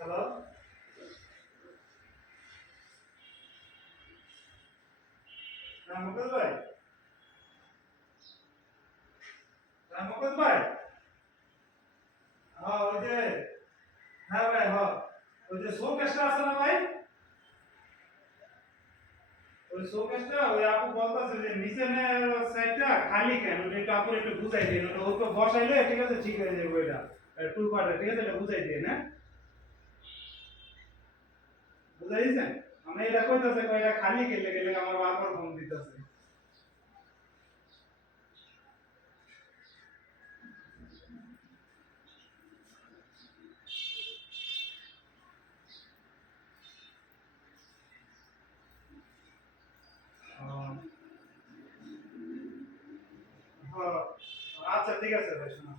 Hello, হ্যাঁ মুকেশ ভাই। হ্যাঁ মুকেশ ভাই। হ্যাঁ ওই যে, হ্যাঁ ভাই হ্যাঁ, ওই যে শোকেসটা আছে না ভাই, ওই শোকেসটা ওই আপু বলতেছে যে নিচের সাইডটা খালি কেন, ওটা একটু আপু একটু বুঝাই দিন, ওটা ওকে বসাইলে ঠিক আছে, ঠিক হয়ে যাবে ওইটা টুল পার্টে, ঠিক আছে, এটা বুঝাই দিন হ্যাঁ, বুঝাই দিয়েছেন। আমি এটা কইতাছে এটা খালি গেলে গেলে আমার বারবার ফোন দিতেছে। হ্যাঁ, আচ্ছা ঠিক আছে ভাই, শোনা